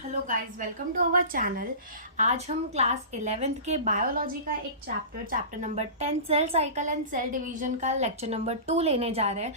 Hello guys, welcome to our channel. आज हम class 11th के बायोलॉजी का एक chapter number 10 cell cycle and cell division का लेक्चर नंबर 2 लेने जा रहे हैं।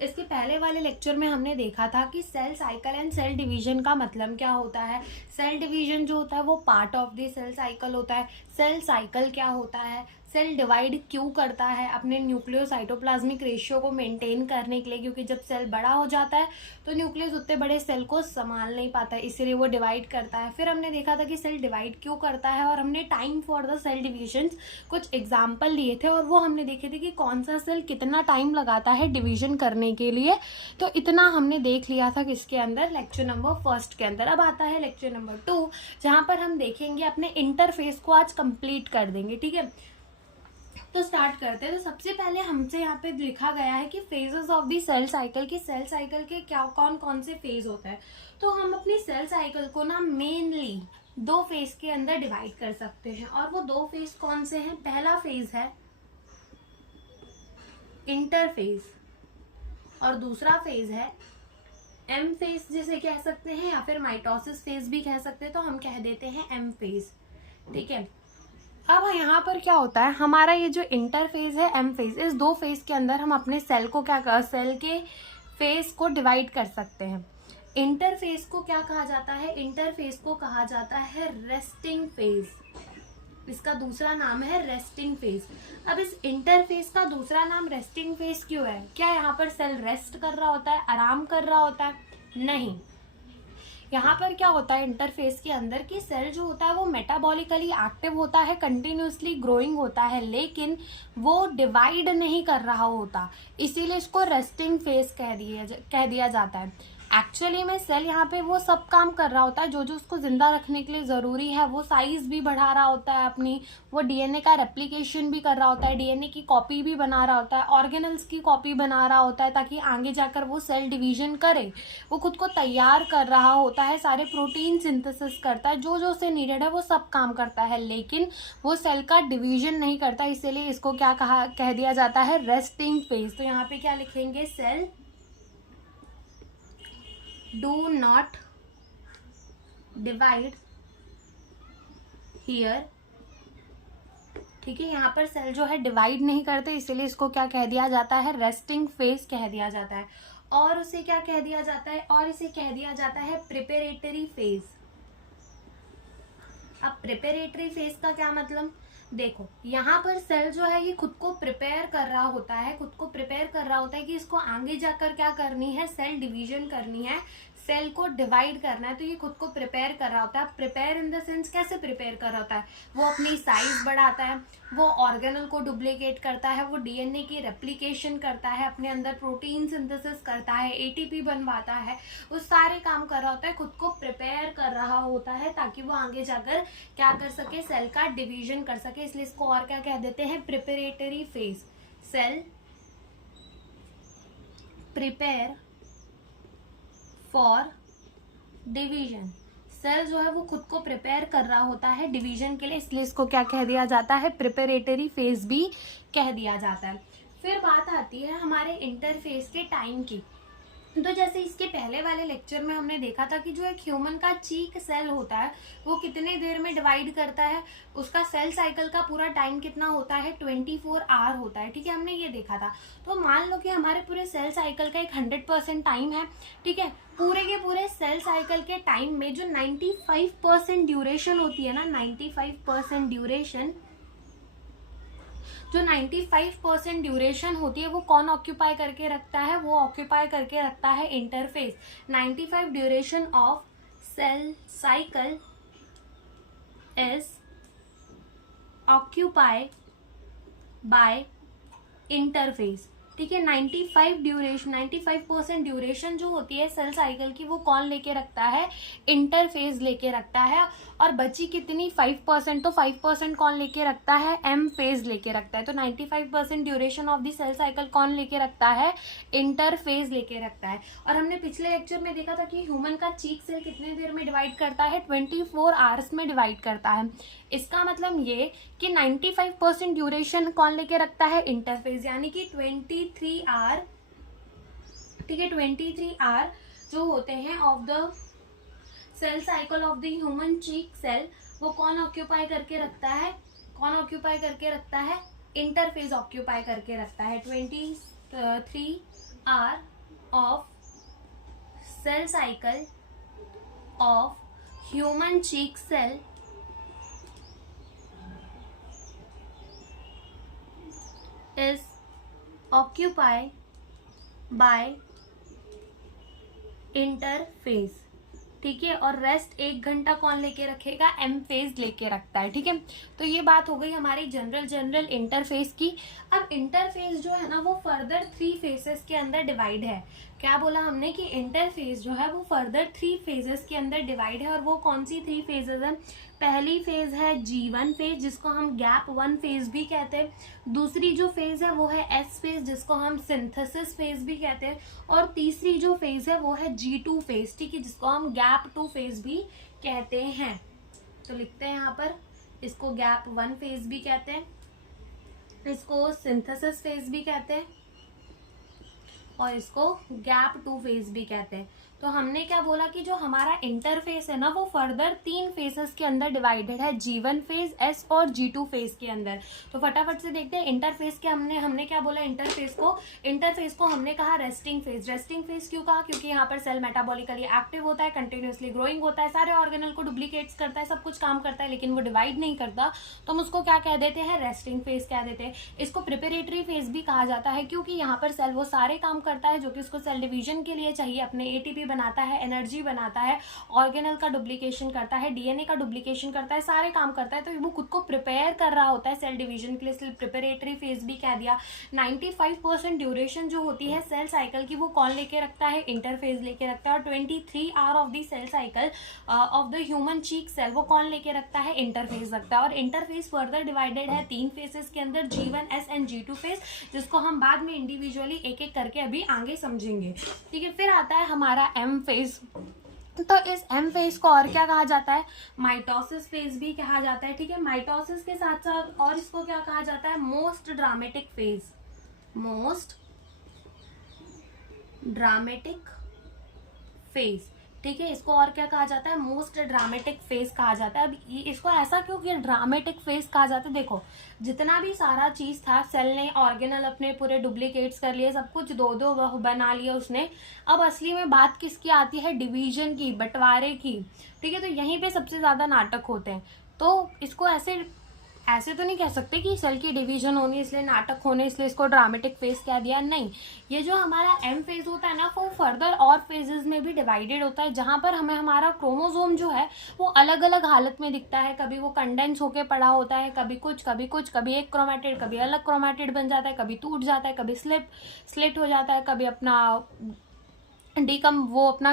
इसके पहले वाले लेक्चर में हमने देखा था कि cell cycle and cell division का मतलब क्या होता है। सेल डिवीजन जो होता है वो part of the cell cycle होता है। सेल साइकिल क्या होता है, सेल डिवाइड क्यों करता है अपने न्यूक्लियोसाइटोप्लाज्मिक रेशियो को मेंटेन करने के लिए, क्योंकि जब सेल बड़ा हो जाता है तो न्यूक्लियस उतने बड़े सेल को संभाल नहीं पाता है, इसीलिए वो डिवाइड करता है। फिर हमने देखा था कि सेल डिवाइड क्यों करता है और हमने time for the cell division कुछ एग्जाम्पल लिए थे और वो हमने देखे थे कि कौन सा सेल कितना टाइम लगाता है डिवीजन करने के लिए। तो इतना हमने देख लिया था किसके अंदर, लेक्चर नंबर 1 के अंदर। अब आता है लेक्चर नंबर 2 जहाँ पर हम देखेंगे अपने इंटरफेस को आज कंप्लीट कर देंगे। ठीक है, तो स्टार्ट करते हैं। तो सबसे पहले हमसे यहाँ पे लिखा गया है कि phases of the cell cycle, की सेल साइकिल के क्या कौन कौन से फेज होते हैं। तो हम अपनी सेल साइकिल को ना मेनली 2 फेज के अंदर डिवाइड कर सकते हैं, और वो 2 फेज कौन से हैं। पहला फेज है इंटरफेज और दूसरा फेज है एम फेज जिसे कह सकते हैं, या फिर माइटोसिस फेज भी कह सकते हैं, तो हम कह देते हैं एम फेज। ठीक है, अब यहाँ पर क्या होता है, हमारा ये जो इंटरफेज है एम फेज, इस 2 फेज के अंदर हम अपने सेल को सेल के फेज को डिवाइड कर सकते हैं। इंटरफेज को क्या कहा जाता है, इंटरफेज को कहा जाता है रेस्टिंग फेज। इसका दूसरा नाम है रेस्टिंग फेज। अब इस इंटरफेज का दूसरा नाम रेस्टिंग फेज क्यों है? क्या यहाँ पर सेल रेस्ट कर रहा होता है, आराम कर रहा होता है? नहीं, यहाँ पर क्या होता है इंटरफेस के अंदर कि सेल जो होता है वो मेटाबॉलिकली एक्टिव होता है, कंटिन्यूसली ग्रोइंग होता है, लेकिन वो डिवाइड नहीं कर रहा होता, इसीलिए इसको रेस्टिंग फेज कह दिया जाता है। एक्चुअली में सेल यहाँ पे वो सब काम कर रहा होता है जो जो उसको जिंदा रखने के लिए जरूरी है। वो साइज भी बढ़ा रहा होता है अपनी, वो डीएनए का रेप्लिकेशन भी कर रहा होता है, डीएनए की कॉपी भी बना रहा होता है, ऑर्गेनल्स की कॉपी बना रहा होता है, ताकि आगे जाकर वो सेल डिवीजन करे। वो खुद को तैयार कर रहा होता है, सारे प्रोटीन सिंथेसिस करता है, जो जो उसे नीडेड है वो सब काम करता है, लेकिन वो सेल का डिवीजन नहीं करता। इसीलिए इसको क्या कह दिया जाता है, रेस्टिंग फेज। तो यहाँ पे क्या लिखेंगे, cell do not divide here। ठीक है, यहाँ पर सेल जो है डिवाइड नहीं करते, इसीलिए इसको क्या कह दिया जाता है, रेस्टिंग फेज कह दिया जाता है। और उसे क्या कह दिया जाता है, और इसे कह दिया जाता है प्रिपेरेटरी फेज। अब प्रिपेरेटरी फेज का क्या मतलब, देखो यहाँ पर सेल जो है ये खुद को प्रिपेयर कर रहा होता है, खुद को प्रिपेयर कर रहा होता है कि इसको आगे जाकर क्या करनी है, सेल डिवीजन करनी है, सेल को डिवाइड करना है। तो ये खुद को प्रिपेयर कर रहा होता है। प्रिपेयर इन द सेंस कैसे प्रिपेयर कर रहा होता है, वो अपनी साइज बढ़ाता है, वो ऑर्गेनल को डुप्लीकेट करता है, वो डीएनए की रेप्लिकेशन करता है, अपने अंदर प्रोटीन सिंथेसिस करता है, एटीपी बनवाता है, वो सारे काम कर रहा होता है, खुद को प्रिपेयर कर रहा होता है ताकि वो आगे जाकर क्या कर सके, सेल का डिवीजन कर सके। इसलिए इसको और क्या कह देते हैं, preparatory phase. Cell prepare for division, cell जो है वो खुद को प्रिपेयर कर रहा होता है डिवीजन के लिए, इसलिए इसको क्या कह दिया जाता है, प्रिपरेटरी फेज भी कह दिया जाता है। फिर बात आती है हमारे इंटरफेस के टाइम की। तो जैसे इसके पहले वाले लेक्चर में हमने देखा था कि जो एक ह्यूमन का चीक सेल होता है वो कितने देर में डिवाइड करता है, उसका सेल साइकिल का पूरा टाइम कितना होता है, 24 आवर होता है। ठीक है, हमने ये देखा था। तो मान लो कि हमारे पूरे सेल साइकिल का एक 100% टाइम है। ठीक है, पूरे के पूरे सेल साइकिल के टाइम में जो 95% ड्यूरेशन होती है ना, 95% ड्यूरेशन, जो 95% ड्यूरेशन होती है वो कौन ऑक्यूपाई करके रखता है, वो ऑक्यूपाई करके रखता है interphase. 95 duration of cell cycle is occupy by interphase. ठीक है, 95% ड्यूरेशन जो होती है सेल साइकिल की वो कौन लेके रखता है, इंटरफेज लेके रखता है। और बची कितनी, 5%, तो 5% कौन लेके रखता है, एम फेज लेके रखता है। तो 95% duration of the cell cycle कौन लेके रखता है, इंटरफेज लेके ररखता है। और हमने पिछले लेक्चर में देखा था कि ह्यूमन का चीक सेल कितने देर में डिवाइड करता है, 24 आवर्स में डिवाइड करता है। इसका मतलब ये कि 95% ड्यूरेशन कौन लेके रखता है, इंटरफेज, यानी कि 23 आवर। ठीक है, 23 आवर जो होते हैं of the cell cycle of the human cheek cell वो कौन ऑक्यूपाई करके रखता है, कौन ऑक्यूपाई करके रखता है, इंटरफेज ऑक्यूपाई करके रखता है। 23 hour of cell cycle of human cheek cell is occupied by interphase, ठीक है। और रेस्ट 1 घंटा कौन लेके रखेगा, एम फेज लेके रखता है, ठीक है। तो ये बात हो गई हमारी जनरल इंटरफेज की। अब इंटरफेज जो है ना वो फर्दर 3 फेजेस के अंदर डिवाइड है। क्या बोला हमने कि इंटरफेज जो है वो फर्दर 3 फेजेस के अंदर डिवाइड है। और वो कौन सी 3 फेजेस है, पहली फेज है G1 फेज जिसको हम गैप 1 फेज भी कहते हैं। दूसरी जो फेज है वो है S फेज जिसको हम सिंथेसिस फेज भी कहते हैं। और तीसरी जो फेज है वो है G2 फेज, ठीक है, जिसको हम गैप 2 फेज भी कहते हैं। तो लिखते हैं यहाँ पर, इसको गैप 1 फेज भी कहते हैं, इसको सिंथेसिस फेज भी कहते हैं और इसको गैप 2 फेज भी कहते हैं। तो हमने क्या बोला कि जो हमारा इंटरफेस है ना वो फर्दर 3 फेजेस के अंदर डिवाइडेड है, G1 फेज, S और G2 फेज के अंदर। तो फटाफट से देखते हैं इंटरफेस के हमने क्या बोला। इंटरफेस को हमने कहा रेस्टिंग फेज। रेस्टिंग फेज क्यों कहा, क्योंकि यहाँ पर सेल मेटाबॉलिकली एक्टिव होता है, कंटिन्यूसली ग्रोइंग होता है, सारे ऑर्गेनल को डुप्लीकेट्स करता है, सब कुछ काम करता है, लेकिन वो डिवाइड नहीं करता, तो हम उसको क्या कह देते हैं, रेस्टिंग फेज कह देते हैं। इसको प्रिपरेटरी फेज भी कहा जाता है, क्योंकि यहाँ पर सेल वो सारे काम करता है जो कि उसको सेल डिवीजन के लिए चाहिए, अपने ATP बनाता है, एनर्जी बनाता है, ऑर्गेनल का डुप्लीकेशन करता है, DNA का डुप्लीकेशन करता है, सारे काम करता है। तो वो खुद को प्रिपेयर कर रहा होता है सेल डिवीजन के लिए, इसलिए प्रिपरेटरी फेज भी कह दिया। 95% ड्यूरेशन जो होती है सेल साइकिल की वो कौन लेके रखता है, इंटरफेज लेके रखता है। और 23 hour of the cell cycle of the human cheek cell वो कौन लेके रखता है, इंटरफेज रखता है। और इंटरफेज फर्दर डिवाइडेड है 3 फेजेस के अंदर, G1, S and G2 phase, जिसको हम बाद में इंडिविजुअली एक एक करके अभी आगे समझेंगे, ठीक है। फिर आता है हमारा M फेज। तो इस M फेज को और क्या कहा जाता है, माइटोसिस फेज भी कहा जाता है, ठीक है। माइटोसिस के साथ साथ और इसको क्या कहा जाता है, most dramatic phase, most dramatic phase, ठीक है। इसको और क्या कहा जाता है, मोस्ट ड्रामेटिक फेज कहा जाता है। अब इसको ऐसा क्यों कि ड्रामेटिक फेज कहा जाता है, देखो जितना भी सारा चीज था सेल ने ऑर्गेनल अपने पूरे डुप्लीकेट्स कर लिए, सब कुछ दो दो बना लिया उसने। अब असली में बात किसकी आती है, डिवीजन की, बंटवारे की, ठीक है। तो यहीं पे सबसे ज्यादा नाटक होते हैं। तो इसको ऐसे तो नहीं कह सकते कि सेल की डिवीजन होनी इसलिए नाटक होने इसलिए इसको ड्रामेटिक फेज कह दिया, नहीं। ये जो हमारा M फेज होता है ना वो फर्दर और फेजेस में भी डिवाइडेड होता है, जहां पर हमें हमारा क्रोमोसोम जो है वो अलग अलग हालत में दिखता है। कभी वो कंडेंस होके पड़ा होता है, कभी कुछ, कभी एक क्रोमेटिड, कभी अलग क्रोमेटिड बन जाता है, कभी टूट जाता है, कभी स्लिट हो जाता है, कभी अपना वो अपना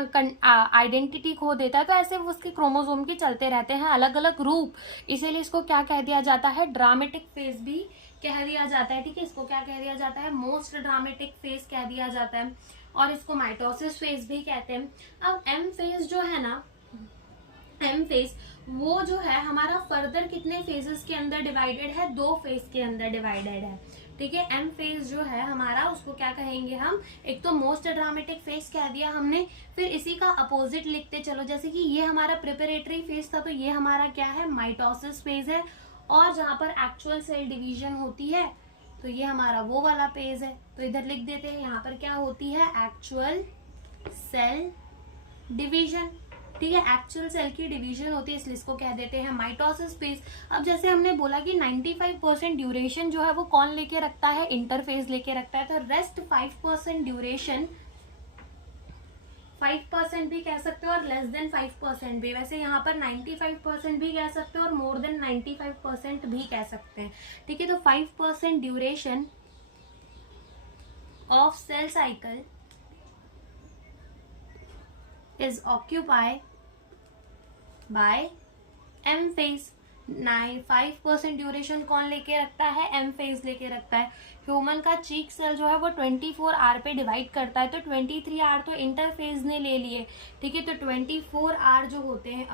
आइडेंटिटी खो देता है। तो ऐसे वो उसके क्रोमोसोम के चलते रहते हैं अलग अलग रूप, इसीलिए इसको क्या कह दिया जाता है, ड्रामेटिक फेज भी कह दिया जाता है, ठीक है। इसको क्या कह दिया जाता है, मोस्ट ड्रामेटिक फेज कह दिया जाता है। और इसको माइटोसिस फेज भी कहते हैं। अब M फेज जो है ना, M फेज वो जो है हमारा फर्दर कितने फेजेस के अंदर डिवाइडेड है, 2 फेज के अंदर डिवाइडेड है, ठीक है। M फेज जो है हमारा उसको क्या कहेंगे हम, एक तो मोस्ट ड्रामेटिक फेज कह दिया हमने, फिर इसी का अपोजिट लिखते चलो, जैसे कि ये हमारा प्रिपरेटरी फेज था तो ये हमारा क्या है, माइटोसिस फेज है। और जहां पर एक्चुअल सेल डिवीजन होती है तो ये हमारा वो वाला फेज है। तो इधर लिख देते हैं, यहाँ पर क्या होती है, एक्चुअल सेल डिवीजन, ठीक है। एक्चुअल सेल की डिवीजन होती है इसलिए इसको कह देते हैं माइटोसिस फेज। अब जैसे हमने बोला कि 95% ड्यूरेशन जो है वो कौन लेके रखता है, इंटरफेज लेके रखता है। तो रेस्ट 5% ड्यूरेशन, 5% भी कह सकते हो और लेस देन 5% भी, वैसे यहाँ पर 95% भी कह सकते हो और मोर देन 95% भी कह सकते हैं, ठीक है। तो 5% duration of cell cycle is occupied by M phase। 5% duration कौन लेके रखता है, M फेज लेके रखता है। ह्यूमन का चीक सेल जो है वो 24 आवर पे डिवाइड करता है, तो 23 आवर तो इंटरफेज ने ले लिए, ठीक है। तो 24 आवर जो होते हैं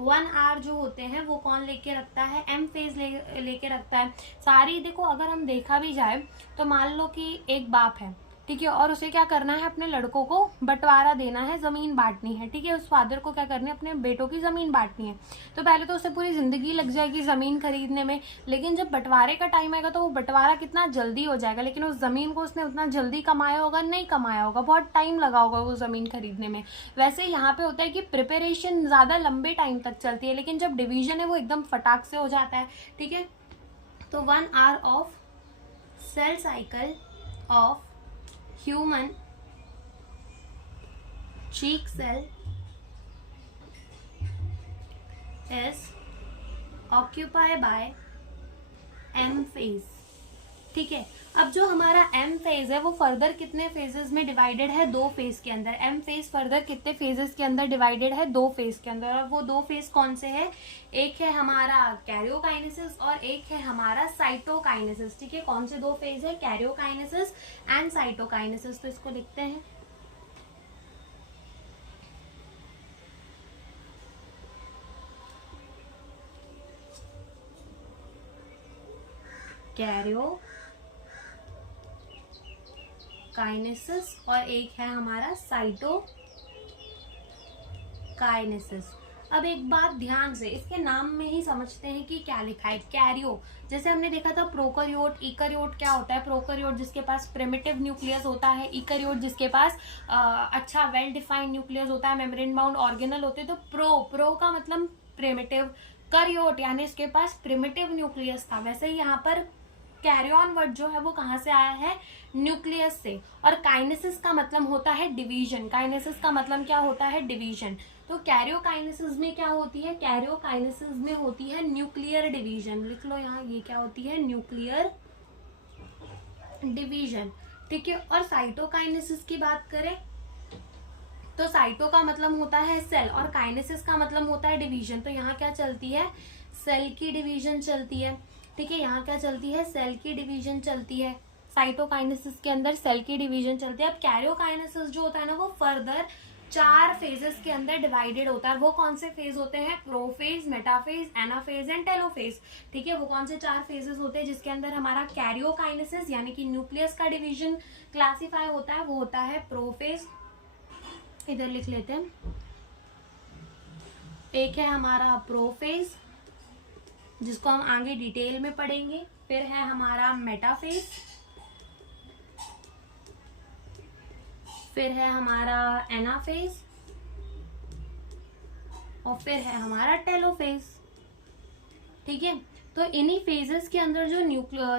1 आवर जो होते हैं वो कौन लेके रखता है, M फेज लेके रखता है। सारी देखो अगर हम देखा भी जाए तो मान लो कि एक बाप है, ठीक है, और उसे क्या करना है, अपने लड़कों को बंटवारा देना है, जमीन बांटनी है। ठीक है, उस फादर को क्या करनी है, अपने बेटों की जमीन बांटनी है। तो पहले तो उसे पूरी जिंदगी लग जाएगी जमीन खरीदने में, लेकिन जब बंटवारे का टाइम आएगा तो वो बंटवारा कितना जल्दी हो जाएगा, लेकिन उस जमीन को उसने उतना जल्दी कमाया होगा नहीं, कमाया होगा, बहुत टाइम लगा होगा वो जमीन खरीदने में। वैसे यहाँ पे होता है कि प्रिपरेशन ज्यादा लंबे टाइम तक चलती है, लेकिन जब डिवीजन है वो एकदम फटाक से हो जाता है। ठीक है, तो 1 hour of cell cycle of human cheek cell is occupied by M phase। ठीक है, अब जो हमारा M फेज है वो फर्दर कितने फेजेस में डिवाइडेड है, 2 फेज के अंदर। M फेज फर्दर कितने फेजेस के अंदर डिवाइडेड है, 2 फेज के अंदर। और वो 2 फेज कौन से हैं, एक है हमारा कैरियोकाइनेसिस और एक है हमारा साइटोकाइनेसिस। ठीक है, कौन से 2 फेज है, कैरियोकाइनेसिस एंड साइटोकाइनेसिस। तो इसको लिखते हैं, कैरियोकाइनेसिस और एक है हमारा साइटोकाइनेसिस। अब एक बात ध्यान से, इसके नाम में ही समझते हैं कि क्या लिखा है। कैरियो, जैसे हमने देखा था प्रोकैरियोट, इकैरियोट क्या होता है, प्रोकैरियोट जिसके पास प्रिमिटिव न्यूक्लियस होता है, इकैरियोट जिसके पास अच्छा वेल डिफाइंड न्यूक्लियस होता है, मेम्ब्रेन बाउंड ऑर्गेनल होते हैं। तो प्रो का मतलब प्रिमिटिव, कैरियोट यानी इसके पास प्रिमिटिव न्यूक्लियस था। वैसे ही यहाँ पर कैरियन वर्ड जो है वो कहाँ से आया है, न्यूक्लियस से। और काइनेसिस का मतलब होता है डिवीजन, काइनेसिस का मतलब क्या होता है, डिवीजन। तो कैरियोकाइनेसिस में क्या होती है, कैरियोकाइनेसिस में होती है न्यूक्लियर डिवीजन। लिख लो यहाँ, ये क्या होती है, न्यूक्लियर डिवीजन। ठीक है, और साइटोकाइनेसिस की बात करें तो साइटो का मतलब होता है सेल और काइनेसिस का मतलब होता है डिवीजन। तो यहाँ क्या चलती है, सेल की डिवीजन चलती है। ठीक है, यहाँ क्या चलती है, सेल की डिवीजन चलती है। साइटोकाइनेसिस के अंदर सेल की डिवीजन चलती है। अब कैरियोकाइनेसिस जो होता है ना वो फर्दर 4 फेजेस के अंदर डिवाइडेड होता है। वो कौन से फेज होते हैं, prophase, metaphase, anaphase and telophase. ठीक है, वो कौन से 4 फेजेस होते हैं जिसके अंदर हमारा कैरियोकाइनेसिस यानी कि न्यूक्लियस का डिवीजन क्लासीफाई होता है, वो होता है प्रोफेज। इधर लिख लेते हैं, एक है हमारा प्रोफेज जिसको हम आगे डिटेल में पढ़ेंगे, फिर है हमारा मेटाफेज, फिर है हमारा एनाफेज और फिर है हमारा टेलोफेज। ठीक है, तो इन्हीं फेजेस के अंदर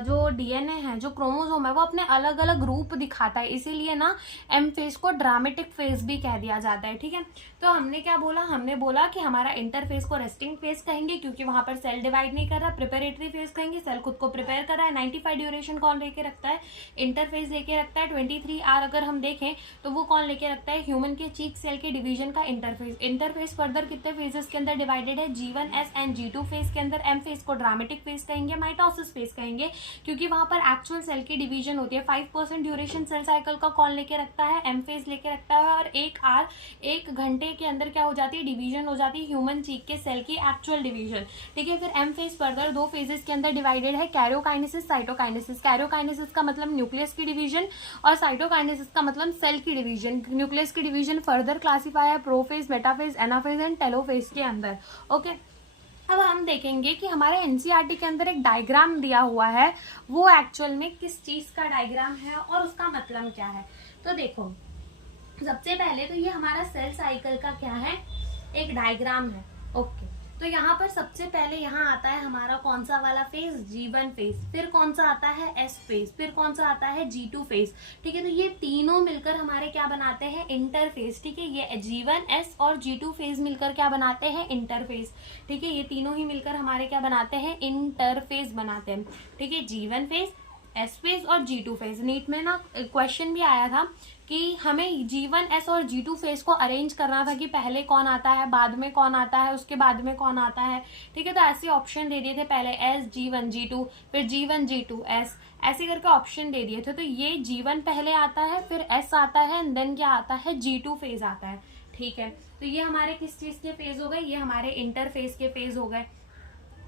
जो डीएनए है, जो क्रोमोसोम है, वो अपने अलग अलग रूप दिखाता है। इसीलिए ना एम फेज को ड्रामेटिक फेज भी कह दिया जाता है। ठीक है, तो हमने क्या बोला, हमने बोला कि हमारा इंटरफेज को रेस्टिंग फेज कहेंगे क्योंकि वहां पर सेल डिवाइड नहीं कर रहा। प्रिपेरेटरी फेज कहेंगे, सेल खुद को प्रिपेयर कर रहा है। 95 ड्यूरेशन कौन लेके रखता है, इंटरफेज लेके रखता है। 23 आवर अगर हम देखें तो वो कौन लेके रखता है, ह्यूमन के चीक सेल के डिवीजन का इंटरफेज। इंटरफेज फर्दर कितने फेजेस के अंदर डिवाइडेड है, G1S एंड G2 फेज के अंदर। एम फेज को ड्रामेटिक फेज कहेंगे, माइटोसिस फेज कहेंगे क्योंकि वहां पर एक्चुअल सेल की डिवीजन होती है। 5% ड्यूरेशन सेल साइकिल का कौन लेके रखता है, एम फेज लेके रखता है। और 1 घंटे के अंदर क्या हो जाती है, डिवीजन हो जाती है ह्यूमन चीक के सेल की एक्चुअल डिवीजन। ठीक है, फिर एम फेज फर्दर 2 फेजेस के अंदर डिवाइडेड है, कैरियोकाइनेसिस, साइटोकाइनेसिस। कैरियोकाइनेसिस का मतलब न्यूक्लियस की डिवीजन और साइटोकाइनेसिस का मतलब सेल की डिवीजन। न्यूक्लियस की डिवीजन फर्दर क्लासीफाई है prophase, metaphase, anaphase and telophase के अंदर। ओके, अब हम देखेंगे कि हमारे एनसीईआरटी के अंदर एक डायग्राम दिया हुआ है, वो एक्चुअल में किस चीज का डायग्राम है और उसका मतलब क्या है। तो देखो, सबसे पहले तो ये हमारा सेल साइकिल का क्या है, एक डायग्राम है। ओके, तो यहाँ पर सबसे पहले यहाँ आता है हमारा कौन सा वाला फेज, G1 फेज। फिर कौन सा आता है, S फेज। फिर कौन सा आता है, G2 फेज। ठीक है, तो ये तीनों मिलकर हमारे क्या बनाते हैं, इंटरफेज। ठीक है, ये G1, S और G2 फेज मिलकर क्या बनाते हैं, इंटरफेज। ठीक है, ये तीनों ही मिलकर हमारे क्या बनाते हैं, इंटरफेज बनाते हैं। ठीक है, G1 फेज, S फेज और G2 फेज। नीट में ना क्वेश्चन भी आया था कि हमें G1, S और G2 फेज को अरेंज करना था कि पहले कौन आता है, बाद में कौन आता है, उसके बाद में कौन आता है। ठीक है, तो ऐसे ऑप्शन दे दिए थे, पहले S G1 G2, फिर G1 G2 S, ऐसे करके ऑप्शन दे दिए थे। तो ये G1 पहले आता है, फिर S आता है, एंड देन क्या आता है, G2 फेज आता है। ठीक है, तो ये हमारे किस चीज के फेज हो गए, ये हमारे इंटरफेज के फेज हो गए।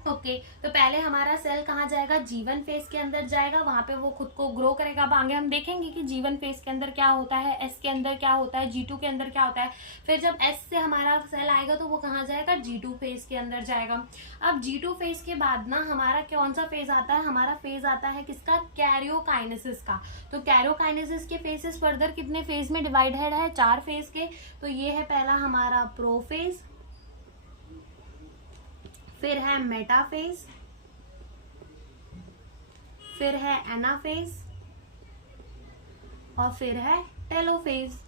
ओके तो पहले हमारा सेल कहाँ जाएगा, जीवन फेज के अंदर जाएगा, वहां पे वो खुद को ग्रो करेगा। अब आगे हम देखेंगे कि जीवन फेज के अंदर क्या होता है, एस के अंदर क्या होता है, G2 के अंदर क्या होता है। फिर जब एस से हमारा सेल आएगा तो वो कहाँ जाएगा, G2 फेज के अंदर जाएगा। अब G2 फेज के बाद ना हमारा कौन सा फेज आता है, हमारा फेज आता है किसका, कैरियोकाइनेसिस का। तो कैरियोकाइनेसिस के फेजेस फर्दर कितने फेज में डिवाइडेड है, 4 फेज के। तो ये है पहला हमारा प्रोफेज, फिर है मेटाफेज, फिर है एनाफेज और फिर है टेलोफेज।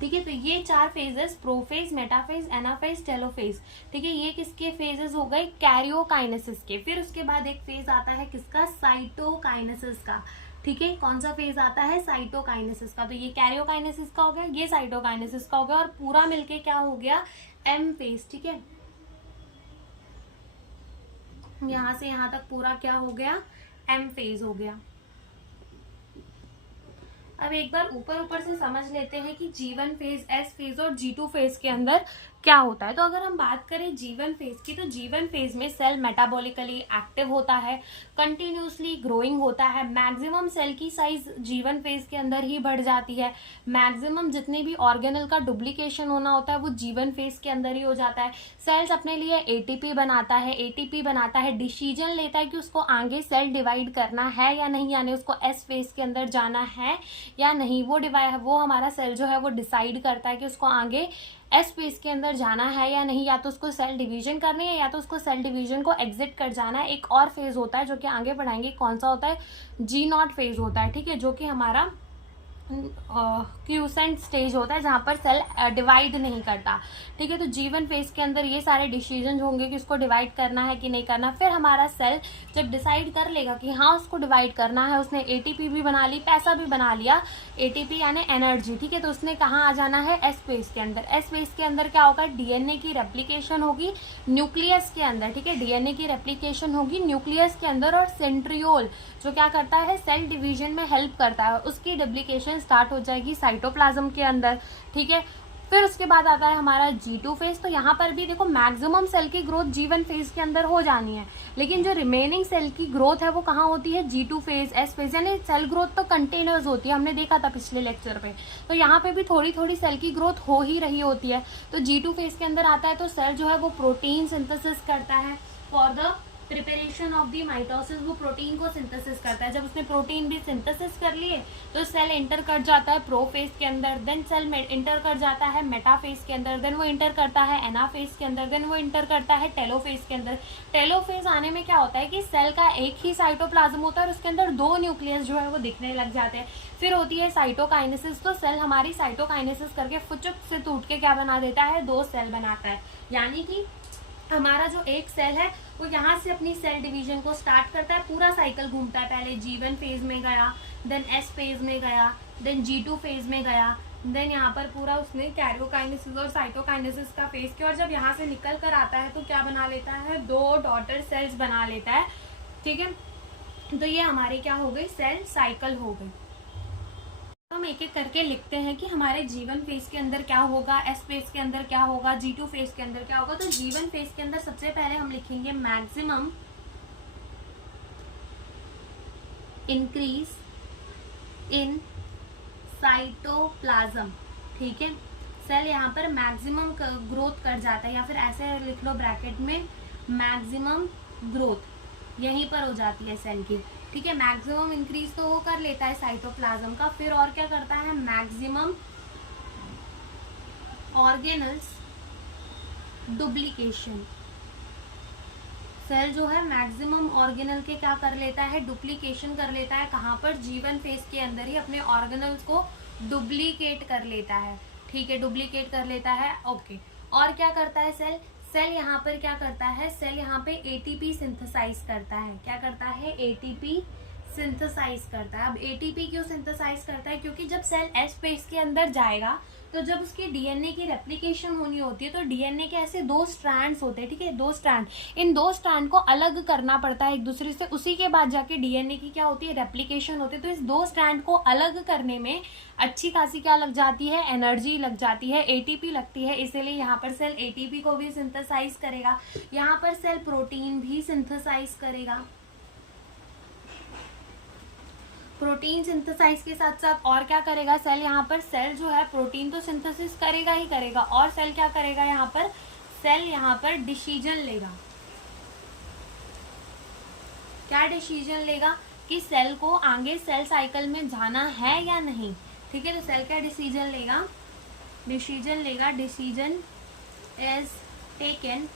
ठीक है, तो ये 4 phases, prophase, metaphase, anaphase, telophase. ठीक है, ये किसके फेजेस हो गए, कैरियोकाइनेसिस के। फिर उसके बाद एक फेज आता है किसका, साइटोकाइनेसिस का। ठीक है, कौन सा फेज आता है, साइटोकाइनेसिस का। तो ये कैरियोकाइनेसिस का हो गया, ये साइटोकाइनेसिस का हो गया, और पूरा मिलके क्या हो गया, एम फेज। ठीक है, यहां से यहां तक पूरा क्या हो गया, एम फेज हो गया। अब एक बार ऊपर ऊपर से समझ लेते हैं कि G1 फेज, S फेज और G2 फेज के अंदर क्या होता है। तो अगर हम बात करें G1 फेज की, तो G1 फेज में सेल मेटाबॉलिकली एक्टिव होता है, कंटिन्यूसली ग्रोइंग होता है, मैक्सिमम सेल की साइज G1 फेज के अंदर ही बढ़ जाती है, मैक्सिमम जितने भी ऑर्गेनल का डुप्लीकेशन होना होता है वो G1 फेज के अंदर ही हो जाता है। सेल्स अपने लिए ATP बनाता है, डिसीजन लेता है कि उसको आगे सेल डिवाइड करना है या नहीं, यानी उसको S फेज के अंदर जाना है या नहीं। वो हमारा सेल जो है वो डिसाइड करता है कि उसको आगे एस फेज के अंदर जाना है या नहीं, या तो उसको सेल डिवीजन करनी है या तो उसको सेल डिवीजन को एग्जिट कर जाना है। एक और फेज होता है जो कि आगे बढ़ाएंगे, कौन सा होता है, G0 फेज होता है। ठीक है, जो कि हमारा क्यूसेंट स्टेज होता है जहां पर सेल डिवाइड नहीं करता। ठीक है, तो G1 फेज के अंदर ये सारे डिसीजन होंगे कि उसको डिवाइड करना है कि नहीं करना। फिर हमारा सेल जब डिसाइड कर लेगा कि हाँ उसको डिवाइड करना है, उसने ATP भी बना ली, पैसा भी बना लिया, ATP यानी एनर्जी। ठीक है, तो उसने कहाँ आ जाना है, एस फेज के अंदर। एस फेज के अंदर क्या होगा, DNA की रेप्लिकेशन होगी न्यूक्लियस के अंदर। ठीक है, DNA की रेप्लिकेशन होगी न्यूक्लियस के अंदर, और सेंट्रियोल जो क्या करता है, सेल डिवीजन में हेल्प करता है, उसकी डुप्लीकेशन स्टार्ट हो जाएगी साइटोप्लाज्म के अंदर। ठीक है, फिर उसके बाद आता है हमारा G2 फेज। तो यहाँ पर भी देखो मैक्सिमम सेल की ग्रोथ G1 फेज के अंदर हो जानी है, लेकिन जो रिमेनिंग सेल की ग्रोथ है वो कहाँ होती है, G2 फेज, S फेज। यानी सेल ग्रोथ तो कंटिन्यूअस होती है, हमने देखा था पिछले लेक्चर पे। तो यहाँ पे भी थोड़ी थोड़ी सेल की ग्रोथ हो ही रही होती है। तो G2 फेज के अंदर आता है तो सेल जो है वो प्रोटीन सिंथेसिस करता है for the preparation of the mitosis. वो प्रोटीन को सिंथेसिस करता है। जब उसने प्रोटीन भी सिंथेसिस कर लिए तो सेल इंटर कर जाता है प्रोफेज के अंदर, देन सेल इंटर कर जाता है मेटाफेज के अंदर, देन वो इंटर करता है एनाफेज के अंदर, देन वो इंटर करता है टेलोफेज के अंदर। टेलोफेज आने में क्या होता है कि सेल का एक ही साइटोप्लाज्म होता है और उसके अंदर 2 न्यूक्लियस जो है वो दिखने लग जाते हैं। फिर होती है साइटोकाइनेसिस। तो सेल हमारी साइटोकाइनेसिस करके फुचुक से टूट के क्या बना देता है, 2 सेल बनाता है। यानी कि हमारा जो एक सेल है वो यहाँ से अपनी सेल डिवीजन को स्टार्ट करता है, पूरा साइकिल घूमता है। पहले G1 फेज में गया, देन S फेज में गया, देन G2 फेज में गया, देन यहाँ पर पूरा उसने कैरियोकाइनेसिस और साइटोकाइनेसिस का फेज किया, और जब यहाँ से निकल कर आता है तो क्या बना लेता है, 2 डॉटर सेल्स बना लेता है। ठीक है, तो ये हमारी क्या हो गई, सेल साइकिल हो गई। हम एक एक करके लिखते हैं कि हमारे G1 फेज के अंदर क्या होगा, S फेज के अंदर क्या होगा, G2 फेज के अंदर क्या होगा। तो G1 फेज के अंदर सबसे पहले हम लिखेंगे मैक्सिमम इंक्रीज इन साइटोप्लाज्म। ठीक है, सेल यहाँ पर मैक्सिमम ग्रोथ कर जाता है, या फिर ऐसे लिख लो ब्रैकेट में, मैक्सिमम ग्रोथ यहीं पर हो जाती है सेल की। ठीक है, मैक्सिमम इंक्रीज तो वो कर लेता है साइटोप्लाज्म का। फिर और क्या करता है, मैक्सिमम ऑर्गेनल्स डुप्लीकेशन। सेल जो है मैक्सिमम ऑर्गेनल के क्या कर लेता है, डुप्लीकेशन कर लेता है। कहाँ पर, G1 फेज के अंदर ही अपने ऑर्गेनल्स को डुप्लीकेट कर लेता है। ठीक है, डुप्लीकेट कर लेता है। ओके, और क्या करता है सेल, सेल यहाँ पर क्या करता है, सेल यहाँ पे ATP सिंथेसाइज करता है। क्या करता है, ATP सिंथेसाइज करता है। अब एटीपी क्यों सिंथेसाइज करता है? क्योंकि जब सेल एस फेज के अंदर जाएगा तो जब उसकी डीएनए की रेप्लिकेशन होनी होती है तो डीएनए के ऐसे 2 स्ट्रैंड्स होते हैं, ठीक है, 2 स्ट्रैंड, इन 2 स्ट्रैंड को अलग करना पड़ता है एक दूसरे से, उसी के बाद जाके डीएनए की क्या होती है, रेप्लिकेशन होती है। तो इस 2 स्ट्रैंड को अलग करने में अच्छी खासी क्या लग जाती है, एनर्जी लग जाती है, एटीपी लगती है, इसीलिए यहाँ पर सेल एटीपी को भी सिंथेसाइज करेगा। यहाँ पर सेल प्रोटीन भी सिंथेसाइज करेगा। प्रोटीन सिंथेसाइज के साथ साथ और क्या करेगा सेल? यहाँ पर सेल जो है प्रोटीन तो सिंथेसिस करेगा ही करेगा, और सेल क्या करेगा यहाँ पर? सेल यहाँ पर डिसीजन लेगा। क्या डिसीजन लेगा? कि सेल को आगे सेल साइकिल में जाना है या नहीं, ठीक है। तो सेल क्या डिसीजन लेगा? डिसीजन लेगा। Decision is taken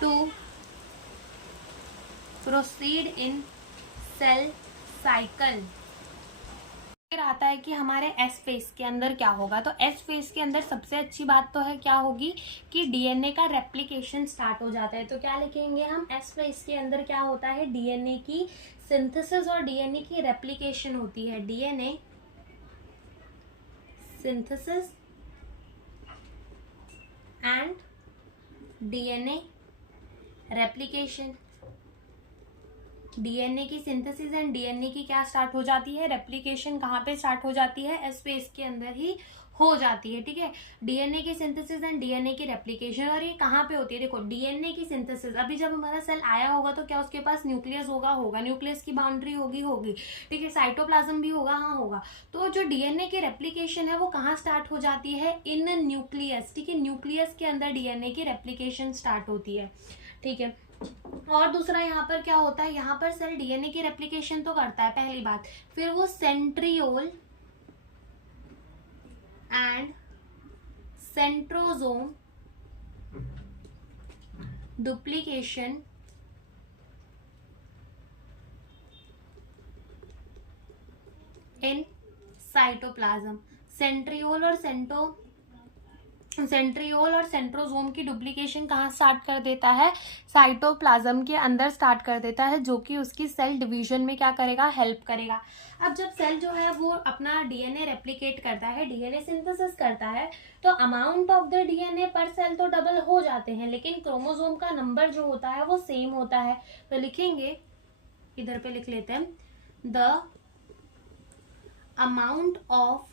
to proceed in cell cycle. फिर आता है कि हमारे एस फेज के अंदर क्या होगा। तो एस फेज के अंदर सबसे अच्छी बात तो है क्या होगी कि डीएनए का रेप्लिकेशन स्टार्ट हो जाता है। तो क्या लिखेंगे हम? एस फेज के अंदर क्या होता है? डीएनए की सिंथेसिस और डीएनए की रेप्लिकेशन होती है। DNA synthesis and DNA replication. DNA की सिंथेसिस एंड डीएनए की क्या स्टार्ट हो जाती है? रेप्लिकेशन। कहाँ पे स्टार्ट हो जाती है? एस फेज के अंदर ही हो जाती है, ठीक है। डीएनए की सिंथेसिस एंड डीएनए की रेप्लिकेशन। और ये कहाँ पे होती है? देखो, डीएनए की सिंथेसिस, अभी जब हमारा सेल आया होगा तो क्या उसके पास न्यूक्लियस होगा? न्यूक्लियस की बाउंड्री होगी, ठीक है। साइटोप्लाज्म भी होगा, हाँ होगा। तो जो डीएनए की रेप्लिकेशन है वो कहाँ स्टार्ट हो जाती है? इन न्यूक्लियस, ठीक है। न्यूक्लियस के अंदर डीएनए की रेप्लिकेशन स्टार्ट होती है, ठीक है। और दूसरा यहाँ पर क्या होता है? यहाँ पर सेल डीएनए की रेप्लिकेशन तो करता है, पहली बात। फिर वो centriole and centrosome duplication in cytoplasm. Centriole और सेंट्रोसोम की डुप्लीकेशन कहाँ स्टार्ट कर देता है? साइटोप्लाज्म के अंदर स्टार्ट कर देता है, जो कि उसकी सेल डिवीजन में क्या करेगा? हेल्प करेगा। अब जब सेल जो है वो अपना डीएनए रेप्लिकेट करता है, डीएनए सिंथेसिस करता है, तो amount of the DNA per cell तो डबल हो जाते हैं, लेकिन क्रोमोसोम का नंबर जो होता है वो सेम होता है। तो लिखेंगे, इधर पे लिख लेते हैं, the amount of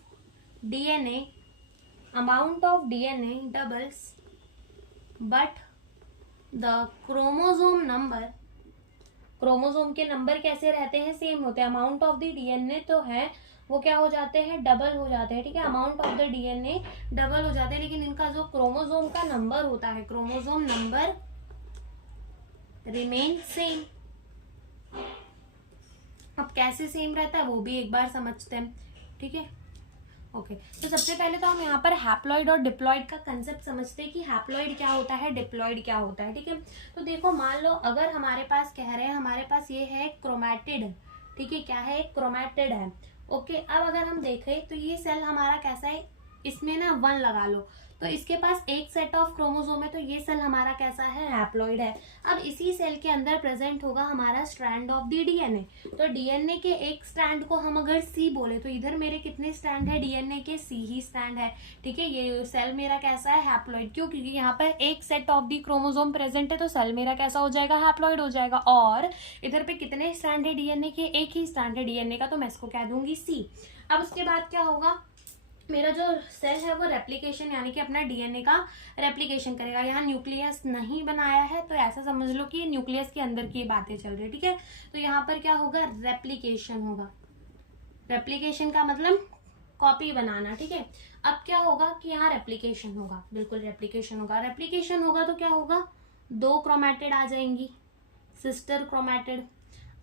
DNA doubles, but the chromosome number, chromosome के नंबर कैसे रहते हैं? सेम होते हैं। अमाउंट ऑफ द डीएनए तो है वो क्या हो जाते हैं? डबल हो जाते हैं, ठीक है। Amount of the DNA double हो जाते हैं, लेकिन इनका जो क्रोमोसोम का नंबर होता है, क्रोमोसोम नंबर रिमेन सेम। अब कैसे सेम रहता है वो भी एक बार समझते हैं, ठीक है। ओके, तो सबसे पहले तो हम यहाँ पर हैप्लॉइड और डिप्लॉइड का कंसेप्ट समझते हैं कि हैप्लॉइड क्या होता है, डिप्लॉइड क्या होता है, ठीक है। तो देखो, मान लो अगर हमारे पास कह रहे हैं हमारे पास ये है क्रोमैटिड, ठीक है, क्या है? क्रोमैटिड है। ओके, अब अगर हम देखें तो ये सेल हमारा कैसा है? इसमें ना 1 लगा लो, तो इसके पास एक सेट ऑफ क्रोमोसोम है, तो ये सेल हमारा कैसा है? हैप्लॉइड है। अब इसी सेल के अंदर प्रेजेंट होगा हमारा स्ट्रैंड ऑफ द डीएनए। तो डीएनए के एक स्ट्रैंड को हम अगर सी बोले तो इधर मेरे कितने स्ट्रैंड है? डीएनए के सी ही स्ट्रैंड है, ठीक है। ये सेल मेरा कैसा है? हैप्लॉइड। क्यों? क्योंकि यहाँ पर एक set of the chromosome present है, तो सेल मेरा कैसा हो जाएगा? हैप्लॉइड हो जाएगा। और इधर पे कितने स्ट्रैंड है डीएनए के? एक ही स्ट्रैंड है डीएनए का, तो मैं इसको कह दूंगी सी। अब उसके बाद क्या होगा? मेरा जो सेल है वो रेप्लिकेशन यानी कि अपना डीएनए का रेप्लिकेशन करेगा। यहाँ न्यूक्लियस नहीं बनाया है, तो ऐसा समझ लो कि न्यूक्लियस के अंदर की बातें चल रही है, ठीक है। तो यहाँ पर क्या होगा? रेप्लिकेशन होगा। रेप्लिकेशन का मतलब कॉपी बनाना, ठीक है। अब क्या होगा कि यहाँ रेप्लिकेशन होगा, बिल्कुल रेप्लिकेशन होगा। रेप्लिकेशन होगा तो क्या होगा? 2 क्रोमैटिड आ जाएंगी, सिस्टर क्रोमैटिड।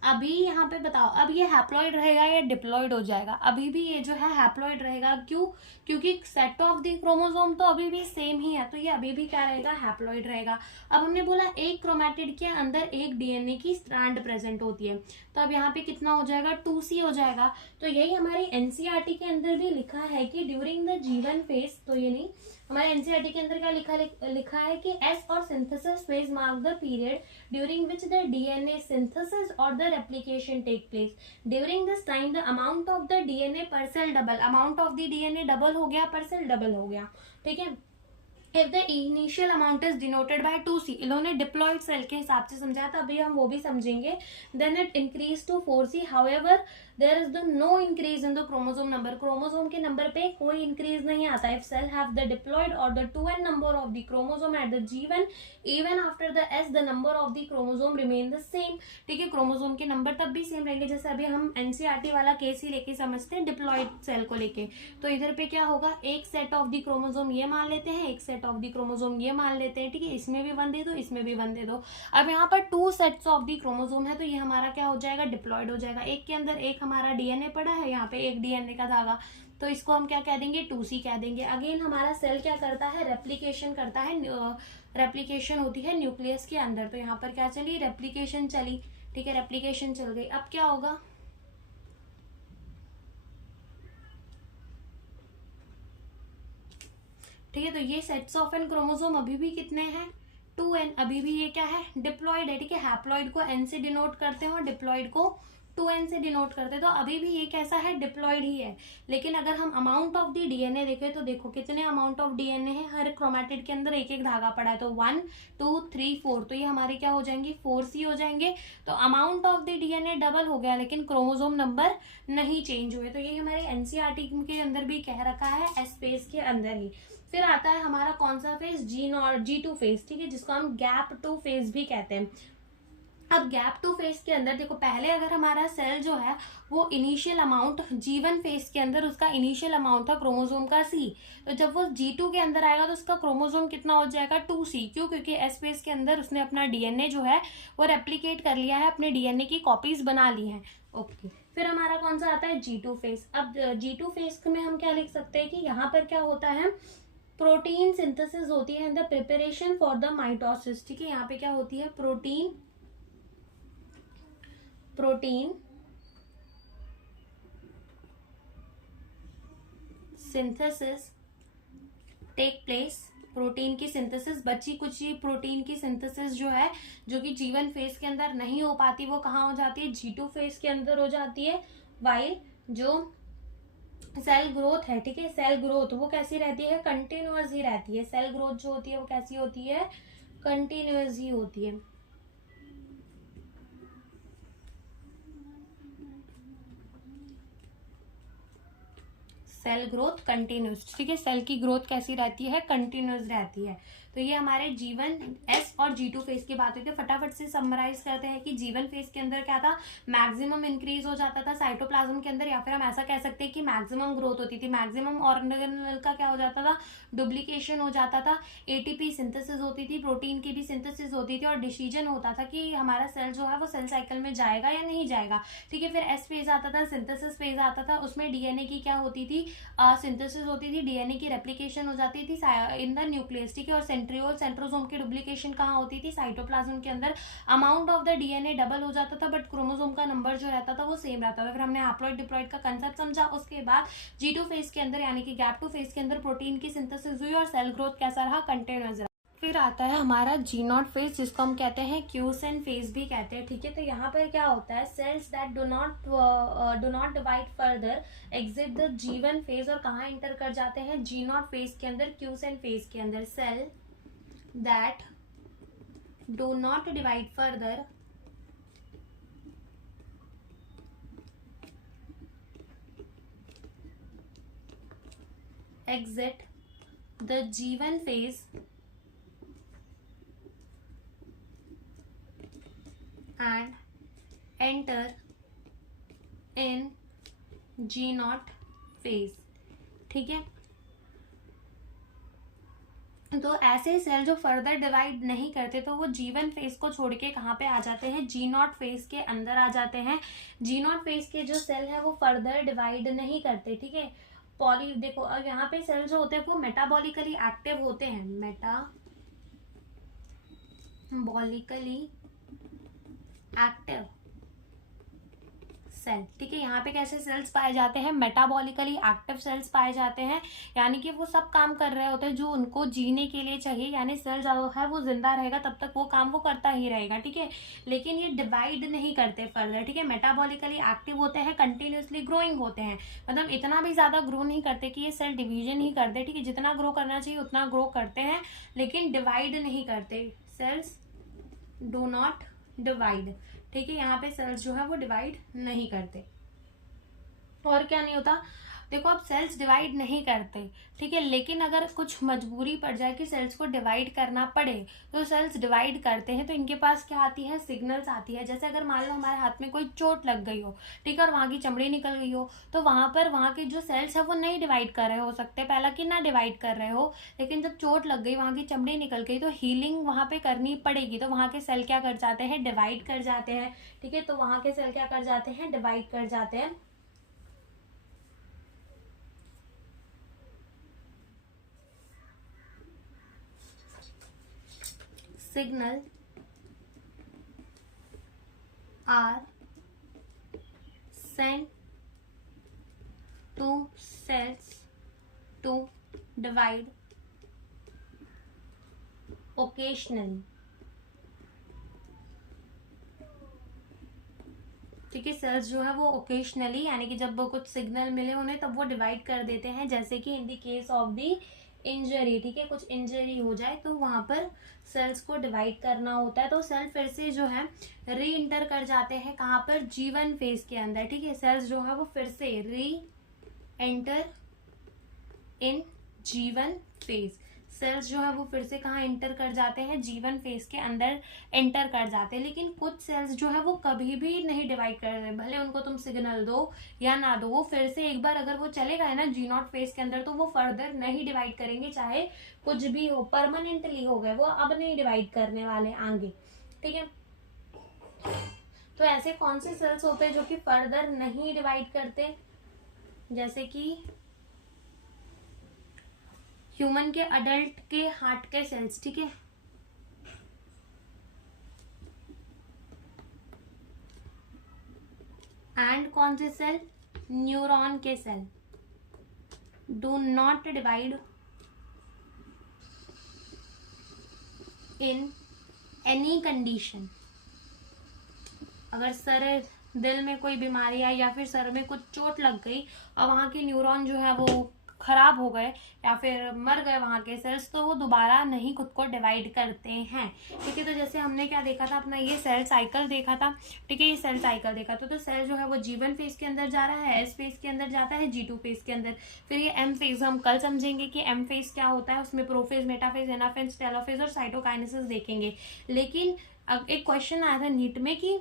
अभी यहाँ पे बताओ, अब ये हैप्लॉइड रहेगा या डिप्लॉइड हो जाएगा? अभी भी ये जो है हैप्लॉइड रहेगा। क्यों? क्योंकि सेट ऑफ द क्रोमोसोम तो अभी भी सेम ही है, तो ये अभी भी क्या रहेगा? हैप्लॉइड रहेगा। अब हमने बोला एक क्रोमैटिड के अंदर एक डीएनए की स्ट्रैंड प्रेजेंट होती है, तो अब यहाँ पे कितना हो जाएगा? 2C हो जाएगा। तो यही हमारी एनसीईआरटी के अंदर भी लिखा है कि ड्यूरिंग द G1 फेज, तो ये नहीं, हमारे एनसीईआरटी के अंदर क्या लिखा है कि एस और synthesis phase mark the period during which the DNA synthesis और the replication take place. During this time the amount of the DNA per cell double, amount of the DNA double हो गया, पर cell double हो गया, ठीक है। If the initial amount is denoted by 2C, इन्होंने diploid cell के हिसाब से समझाया था, अभी हम वो भी समझेंगे। Then it increased to 4C, however there is the no increase in the chromosome number, chromosome के नंबर पे कोई इंक्रीज नहीं आता। If cell have the diploid or the 2n number of the chromosome at the G1, even after the S the number of the chromosome remain the same, ठीक है। Chromosome के number तब भी same रहेंगे, जैसे अभी हम एनसीईआरटी वाला केस ही लेके समझते हैं डिप्लॉइड सेल को लेके। तो इधर पे क्या होगा, एक सेट ऑफ द क्रोमोसोम ये मान लेते हैं, एक सेट ऑफ द क्रोमोसोम ये मान लेते हैं, ठीक है। इसमें भी 1 दे दो, इसमें भी 1 दे दो। अब यहाँ पर 2 सेट्स ऑफ द क्रोमोसोम है, तो ये हमारा क्या हो जाएगा, डिप्लॉइड हो जाएगा। एक के अंदर एक हमारा डीएनए पड़ा है, यहाँ पे एक डीएनए का धागा, तो इसको हम क्या कह देंगे, 2C कह देंगे। अगेन हमारा सेल क्या करता है, रेप्लिकेशन करता है, रेप्लिकेशन होती है न्यूक्लियस के अंदर। तो यहाँ पर क्या चली, रेप्लिकेशन चली, ठीक है, रेप्लिकेशन चल गई। अब क्या होगा, ठीक है। तो ये सेट्स ऑफ एन क्रोमोसोम अभी भी कितने हैं, 2n, अभी भी ये क्या है, डिप्लॉइड है, ठीक है। हैप्लॉइड को n से डिनोट करते हैं और डिप्लॉइड को 2n से डिनोट करते हैं, तो अभी भी ये कैसा है, डिप्लॉइड ही है। लेकिन अगर हम अमाउंट ऑफ द डीएनए देखें तो देखो कितने अमाउंट ऑफ डीएनए है, हर क्रोमैटिड के अंदर एक एक धागा पड़ा है, तो 1 2 3 4, तो ये हमारे क्या हो जाएंगे, 4C हो जाएंगे। तो amount of the DNA double हो गया, लेकिन क्रोमोसोम नंबर नहीं चेंज हुए। तो ये हमारे एनसीईआरटी के अंदर भी कह रखा है, एस फेज के अंदर ही। फिर आता है हमारा कौन सा फेज, G2 फेज, ठीक है, जिसको हम गैप 2 फेज भी कहते हैं। अब गैप 2 फेज के अंदर देखो, पहले अगर हमारा सेल जो है वो इनिशियल अमाउंट G1 फेज के अंदर उसका इनिशियल अमाउंट था क्रोमोसोम का C, तो जब वो G2 के अंदर आएगा तो उसका क्रोमोसोम कितना हो जाएगा, 2C। क्यों, क्योंकि एस फेज के अंदर उसने अपना डीएनए जो है वो रेप्लिकेट कर लिया है, अपने डीएनए की कॉपीज बना ली हैं। ओके, फिर हमारा कौन सा आता है, G2 फेज। अब G2 फेज में हम क्या लिख सकते हैं कि यहाँ पर क्या होता है, प्रोटीन सिंथेसिस होती है in the preparation for the mitosis, ठीक है। यहाँ पे क्या होती है, protein synthesis take place, protein की सिंथेसिस, बची कुछ प्रोटीन की सिंथेसिस जो है, जो कि G1 फेज के अंदर नहीं हो पाती, वो कहाँ हो जाती है, G2 फेज के अंदर हो जाती है। वाइल जो सेल ग्रोथ है, ठीक है, सेल ग्रोथ वो कैसी रहती है, कंटिन्यूअस ही रहती है। सेल ग्रोथ जो होती है वो कैसी होती है, कंटिन्यूअस ही होती है। सेल ग्रोथ कंटिन्यूस, ठीक है, सेल की ग्रोथ कैसी रहती है, कंटिन्यूस रहती है। तो ये हमारे G1 S और G2 फेज की बात हुई थी। फटाफट से समराइज करते हैं कि G1 फेज के अंदर क्या था, मैक्सिमम इंक्रीज हो जाता था साइटोप्लाज्म के अंदर, या फिर हम ऐसा कह सकते हैं कि मैक्सिमम ग्रोथ होती थी। मैक्सिमम ऑर्गेनेल का क्या हो जाता था, डुप्लीकेशन हो जाता था, एटीपी सिंथेसिस होती थी, प्रोटीन की भी सिंथेसिस होती थी, और डिसीजन होता था कि हमारा सेल जो है वो सेल साइकिल में जाएगा या नहीं जाएगा, ठीक है। फिर एस फेज आता था, सिंथेसिस फेज आता था, उसमें डीएनए की क्या होती थी, सिंथेसिस होती थी, डीएनए की रेप्लिकेशन हो जाती थी इन द न्यूक्लियस, ठीक है। और सेंट्रोसोम की डुप्लीकेशन कहाँ होती थी, साइटोप्लाज्म के अंदर। Amount of the DNA double हो जाता था, बट क्रोमोसोम का नंबर जो रहता था वो सेम रहता था। फिर हमने हैप्लॉइड डिप्लॉइड का कंसेप्ट समझा। उसके बाद G2 फेज के अंदर यानी कि गैप 2 फेज के अंदर प्रोटीन की सिंथेसिस हुई और सेल ग्रोथ कैसा रहा, कंटिन्यूअस रहा। फिर आता है हमारा G0 फेज, जिसको हम कहते हैं क्यूसेन फेज भी कहते हैं, ठीक है। तो यहाँ पर क्या होता है, cells that do not divide further exit the G1 phase, और कहाँ इंटर कर जाते हैं, G0 फेज के अंदर, क्यूसेन फेज के अंदर। Cell that do not divide further exit the G1 phase and enter in G0 phase, ठीक है। तो ऐसे सेल जो फर्दर डिवाइड नहीं करते तो वो G1 फेज को छोड़ के कहाँ पे आ जाते हैं, G0 फेज के अंदर आ जाते हैं। G0 फेज के जो सेल है वो फर्दर डिवाइड नहीं करते, ठीक है। पॉली देखो, अब यहाँ पे सेल जो होते हैं वो मेटाबॉलिकली एक्टिव होते हैं, मेटाबॉलिकली एक्टिव सेल, ठीक है। यहाँ पे कैसे सेल्स पाए जाते हैं, मेटाबॉलिकली एक्टिव सेल्स पाए जाते हैं, यानी कि वो सब काम कर रहे होते हैं जो उनको जीने के लिए चाहिए, यानी सेल जो है वो जिंदा रहेगा तब तक वो काम वो करता ही रहेगा, ठीक है। लेकिन ये डिवाइड नहीं करते फर्दर, ठीक है। मेटाबॉलिकली एक्टिव होते हैं, कंटिन्यूसली ग्रोइंग होते हैं, मतलब इतना भी ज्यादा ग्रो नहीं करते कि ये सेल डिवीजन ही कर दे, ठीक है। जितना ग्रो करना चाहिए उतना ग्रो करते हैं, लेकिन डिवाइड नहीं करते। सेल्स डू नॉट डिवाइड, ठीक है। यहाँ पे सेल्स जो है वो डिवाइड नहीं करते। और क्या नहीं होता, देखो अब सेल्स डिवाइड नहीं करते, ठीक है, लेकिन अगर कुछ मजबूरी पड़ जाए कि सेल्स को डिवाइड करना पड़े तो सेल्स डिवाइड करते हैं। तो इनके पास क्या आती है, सिग्नल्स आती है। जैसे अगर मान लो हमारे हाथ में कोई चोट लग गई हो, ठीक है, और वहां की चमड़ी निकल गई हो, तो वहां पर वहां के जो सेल्स है वो नहीं डिवाइड कर रहे हो सकते, पहला कि ना डिवाइड कर रहे हो, लेकिन जब चोट लग गई, वहां की चमड़ी निकल गई, तो हीलिंग वहां पे करनी पड़ेगी, तो वहां के सेल क्या कर जाते हैं, डिवाइड कर जाते हैं, ठीक है। तो वहां के सेल क्या कर जाते हैं, डिवाइड कर जाते हैं। Signal are sent to cells to divide occasionally, ठीक है। सेल्स जो है वो ओकेशनली, यानी कि जब कुछ सिग्नल मिले उन्हें तब वो डिवाइड कर देते हैं, जैसे कि in the case of the injury, ठीक है, कुछ इंजरी हो जाए तो वहां पर सेल्स को डिवाइड करना होता है। तो सेल फिर से जो है री इंटर कर जाते हैं, कहाँ पर, जीवन फेज के अंदर, ठीक है। सेल्स जो है वो फिर से री एंटर इन जीवन फेज, सेल्स जो है वो फिर से कहाँ एंटर कर जाते हैं, जीवन फेज के अंदर एंटर कर जाते हैं। लेकिन कुछ सेल्स जो है वो कभी भी नहीं डिवाइड कर रहे, भले उनको तुम सिग्नल दो या ना दो, वो फिर से एक बार अगर वो चले गए ना जी नॉट फेज के अंदर तो वो फर्दर नहीं डिवाइड करेंगे, चाहे कुछ भी हो, परमानेंटली हो गए वो, अब नहीं डिवाइड करने वाले आगे, ठीक है। तो ऐसे कौन से सेल्स होते हैं जो कि फर्दर नहीं डिवाइड करते, जैसे कि ह्यूमन के, अडल्ट के हार्ट के सेल्स, ठीक है। एंड कौन से सेल, न्यूरॉन के cell do not divide in any condition. अगर सर दिल में कोई बीमारी आई या फिर सर में कुछ चोट लग गई और वहां के न्यूरॉन जो है वो खराब हो गए या फिर मर गए वहां के सेल्स, तो वो दोबारा नहीं खुद को डिवाइड करते हैं, ठीक है। तो जैसे हमने क्या देखा था, अपना ये सेल साइकिल देखा था, ठीक है, ये सेल साइकिल देखा था। तो सेल जो है वो जीवन फेज के अंदर जा रहा है, एस फेज के अंदर जाता है, G2 फेज के अंदर, फिर ये एम फेज, हम कल समझेंगे कि एम फेज क्या होता है, उसमें प्रोफेज, मेटाफेज, एनाफेज, टेलोफेज और साइटोकाइनेसिस देखेंगे। लेकिन अब एक क्वेश्चन आया था नीट में कि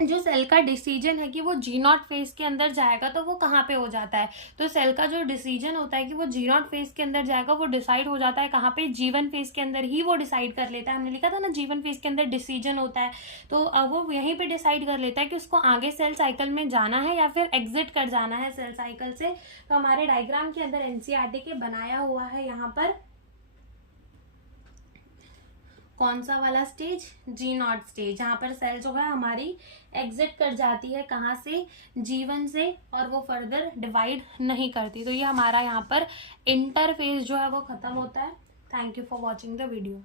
जो सेल का डिसीजन है कि वो जी नॉट फेज के अंदर जाएगा तो वो कहाँ पे हो जाता है, तो सेल का जो डिसीजन होता है कि वो जी नॉट फेज के अंदर जाएगा वो डिसाइड हो जाता है कहाँ पे, जीवन फेज के अंदर ही वो डिसाइड कर लेता है। हमने लिखा था ना जीवन फेज के अंदर डिसीजन होता है, तो वो यहीं पे डिसाइड कर लेता है कि उसको आगे सेल साइकिल में जाना है या फिर एग्जिट कर जाना है सेल साइकिल से। तो हमारे डायग्राम के अंदर एनसीईआरटी के बनाया हुआ है यहाँ पर कौन सा वाला स्टेज, जी नॉट स्टेज, जहाँ पर सेल जो है हमारी एग्जिट कर जाती है, कहाँ से, जीवन से, और वो फर्दर डिवाइड नहीं करती। तो ये हमारा यहाँ पर इंटरफेज जो है वो खत्म होता है। Thank you for watching the video.